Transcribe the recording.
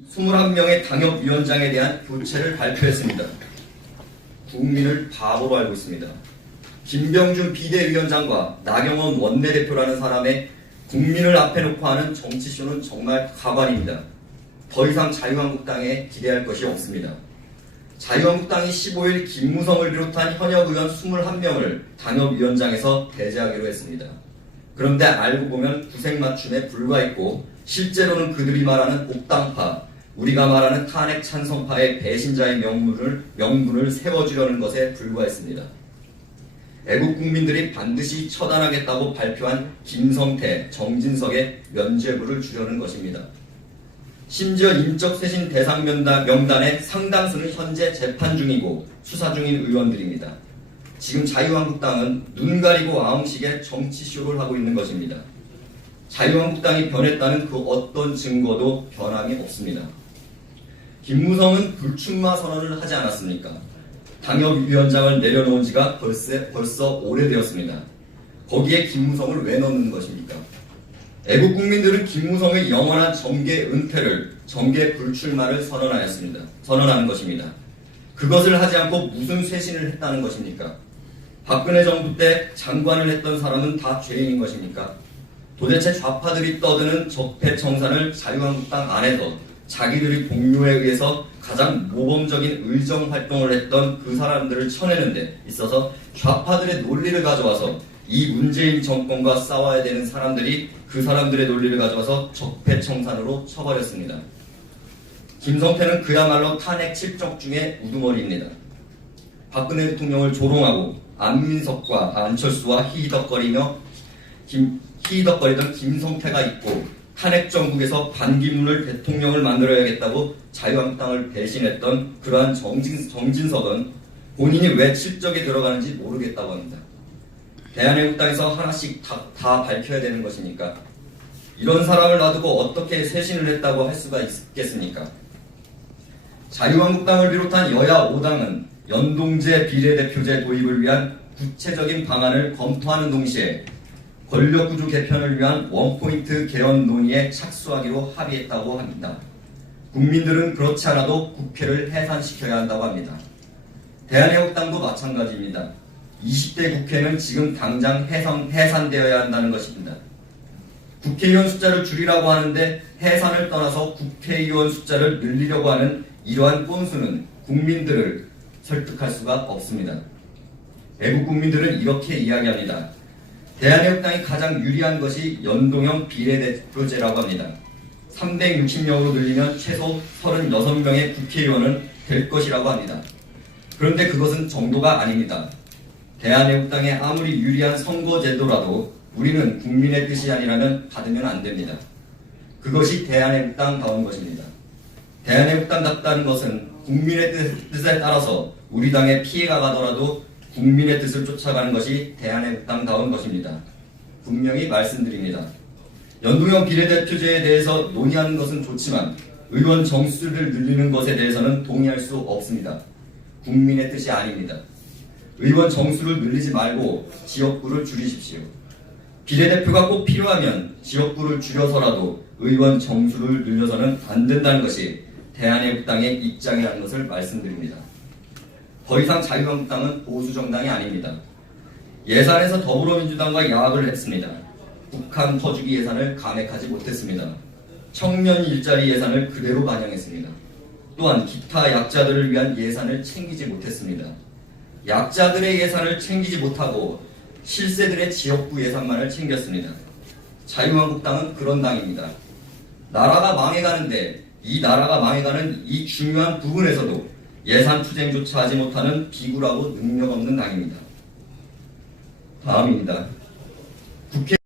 21명의 당협위원장에 대한 교체를 발표했습니다. 국민을 바보로 알고 있습니다. 김병준 비대위원장과 나경원 원내대표라는 사람의 국민을 앞에 놓고 하는 정치쇼는 정말 가관입니다. 더 이상 자유한국당에 기대할 것이 없습니다. 자유한국당이 15일 김무성을 비롯한 현역 의원 21명을 당협위원장에서 배제하기로 했습니다. 그런데 알고 보면 구색맞춤에 불과했고 실제로는 그들이 말하는 옥당파, 우리가 말하는 탄핵 찬성파의 배신자의 명분을 세워주려는 것에 불과했습니다. 애국 국민들이 반드시 처단하겠다고 발표한 김성태, 정진석의 면죄부를 주려는 것입니다. 심지어 인적쇄신 대상 명단의 상당수는 현재 재판 중이고 수사 중인 의원들입니다. 지금 자유한국당은 눈 가리고 아웅식의 정치쇼를 하고 있는 것입니다. 자유한국당이 변했다는 그 어떤 증거도 변함이 없습니다. 김무성은 불출마 선언을 하지 않았습니까? 당협위원장을 내려놓은 지가 벌써 오래되었습니다. 거기에 김무성을 왜 넣는 것입니까? 애국 국민들은 김무성의 영원한 정계 은퇴를, 정계 불출마를 선언하는 것입니다. 그것을 하지 않고 무슨 쇄신을 했다는 것입니까? 박근혜 정부 때 장관을 했던 사람은 다 죄인인 것입니까? 도대체 좌파들이 떠드는 적폐청산을 자유한국당 안에서 자기들이 동료에 의해서 가장 모범적인 의정 활동을 했던 그 사람들을 쳐내는 데 있어서 좌파들의 논리를 가져와서 이 문재인 정권과 싸워야 되는 사람들이 그 사람들의 논리를 가져와서 적폐청산으로 쳐버렸습니다. 김성태는 그야말로 탄핵 칠적 중에 우두머리입니다. 박근혜 대통령을 조롱하고 안민석과 안철수와 히히덕거리던 김성태가 있고 탄핵 정국에서 반기문을 대통령을 만들어야겠다고 자유한국당을 배신했던 그러한 정진석은 본인이 왜 칠적에 들어가는지 모르겠다고 합니다. 대한애국당에서 하나씩 다 밝혀야 되는 것입니까? 이런 사람을 놔두고 어떻게 쇄신을 했다고 할 수가 있겠습니까? 자유한국당을 비롯한 여야 5당은 연동제 비례대표제 도입을 위한 구체적인 방안을 검토하는 동시에 권력구조 개편을 위한 원포인트 개헌 논의에 착수하기로 합의했다고 합니다. 국민들은 그렇지 않아도 국회를 해산시켜야 한다고 합니다. 대한애국당도 마찬가지입니다. 20대 국회는 지금 당장 해산되어야 한다는 것입니다. 국회의원 숫자를 줄이라고 하는데 해산을 떠나서 국회의원 숫자를 늘리려고 하는 이러한 꼼수는 국민들을 설득할 수가 없습니다. 애국 국민들은 이렇게 이야기합니다. 대한애국당이 가장 유리한 것이 연동형 비례대표제라고 합니다. 360명으로 늘리면 최소 36명의 국회의원은 될 것이라고 합니다. 그런데 그것은 정도가 아닙니다. 대한애국당에 아무리 유리한 선거제도라도 우리는 국민의 뜻이 아니라면 받으면 안 됩니다. 그것이 대한애국당다운 것입니다. 대한애국당답다는 것은 국민의 뜻에 따라서 우리 당에 피해가 가더라도 국민의 뜻을 쫓아가는 것이 대한애국당다운 것입니다. 분명히 말씀드립니다. 연동형 비례대표제에 대해서 논의하는 것은 좋지만 의원 정수를 늘리는 것에 대해서는 동의할 수 없습니다. 국민의 뜻이 아닙니다. 의원 정수를 늘리지 말고 지역구를 줄이십시오. 비례대표가 꼭 필요하면 지역구를 줄여서라도 의원 정수를 늘려서는 안 된다는 것이 대한애국당의 입장이라는 것을 말씀드립니다. 더 이상 자유한국당은 보수정당이 아닙니다. 예산에서 더불어민주당과 야합을 했습니다. 북한 터주기 예산을 감액하지 못했습니다. 청년 일자리 예산을 그대로 반영했습니다. 또한 기타 약자들을 위한 예산을 챙기지 못했습니다. 약자들의 예산을 챙기지 못하고 실세들의 지역구 예산만을 챙겼습니다. 자유한국당은 그런 당입니다. 나라가 망해가는데 이 나라가 망해가는 이 중요한 부분에서도 예산 투쟁조차 하지 못하는 비굴하고 능력 없는 당입니다. 다음입니다. 국회